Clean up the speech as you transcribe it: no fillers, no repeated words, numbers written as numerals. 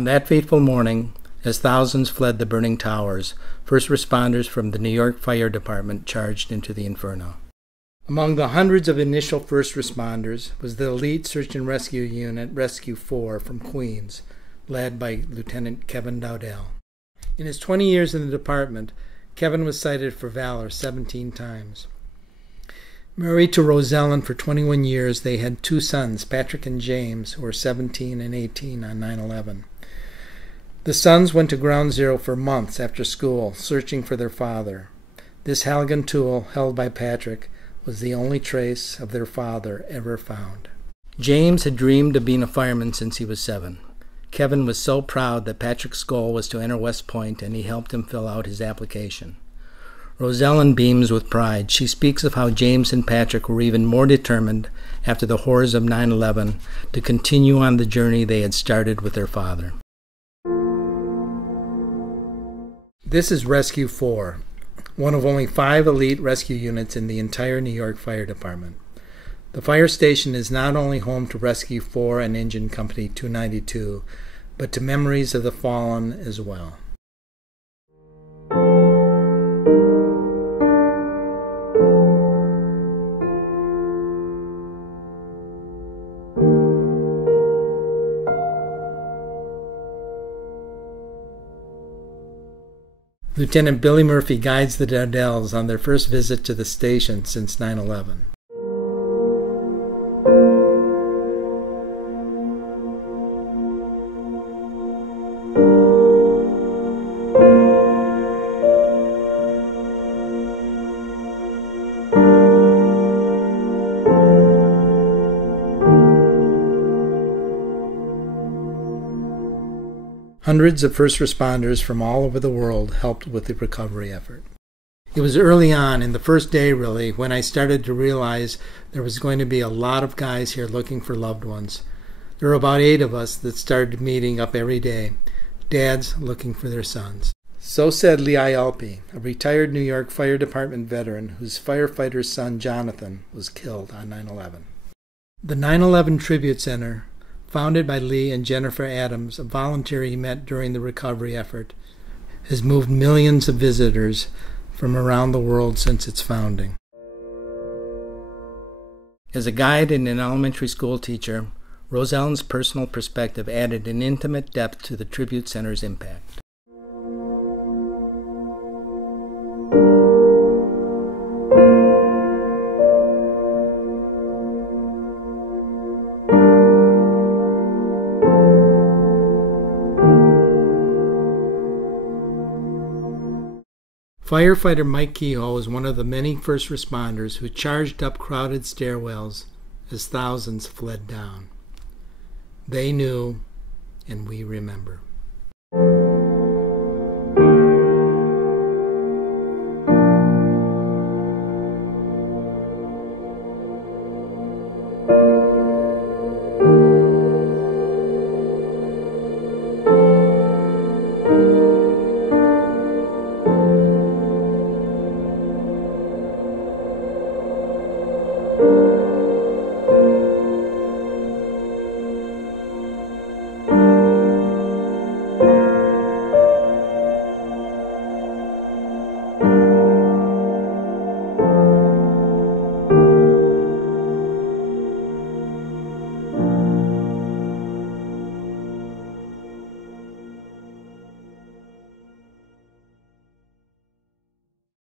On that fateful morning, as thousands fled the burning towers, first responders from the New York Fire Department charged into the inferno. Among the hundreds of initial first responders was the elite search and rescue unit Rescue 4 from Queens, led by Lieutenant Kevin Dowdell. In his 20 years in the department, Kevin was cited for valor 17 times. Married to Rose Ellen for 21 years, they had 2 sons, Patrick and James, who were 17 and 18 on 9/11. The sons went to Ground Zero for months after school, searching for their father. This Halligan tool, held by Patrick, was the only trace of their father ever found. James had dreamed of being a fireman since he was 7. Kevin was so proud that Patrick's goal was to enter West Point, and he helped him fill out his application. Rose Ellen beams with pride. She speaks of how James and Patrick were even more determined after the horrors of 9/11 to continue on the journey they had started with their father. This is Rescue 4, one of only 5 elite rescue units in the entire New York Fire Department. The fire station is not only home to Rescue 4 and Engine Company 292, but to memories of the fallen as well. Lieutenant Billy Murphy guides the Dowdells on their first visit to the station since 9/11. Hundreds of first responders from all over the world helped with the recovery effort. It was early on, in the first day really, when I started to realize there was going to be a lot of guys here looking for loved ones. There were about 8 of us that started meeting up every day, dads looking for their sons. So said Lee Alpe, a retired New York Fire Department veteran whose firefighter's son Jonathan was killed on 9/11. The 9/11 Tribute Center, founded by Lee and Jennifer Adams, a volunteer he met during the recovery effort, has moved millions of visitors from around the world since its founding. As a guide and an elementary school teacher, Rose Ellen's personal perspective added an intimate depth to the Tribute Center's impact. Firefighter Mike Kehoe was one of the many first responders who charged up crowded stairwells as thousands fled down. They knew, and we remember.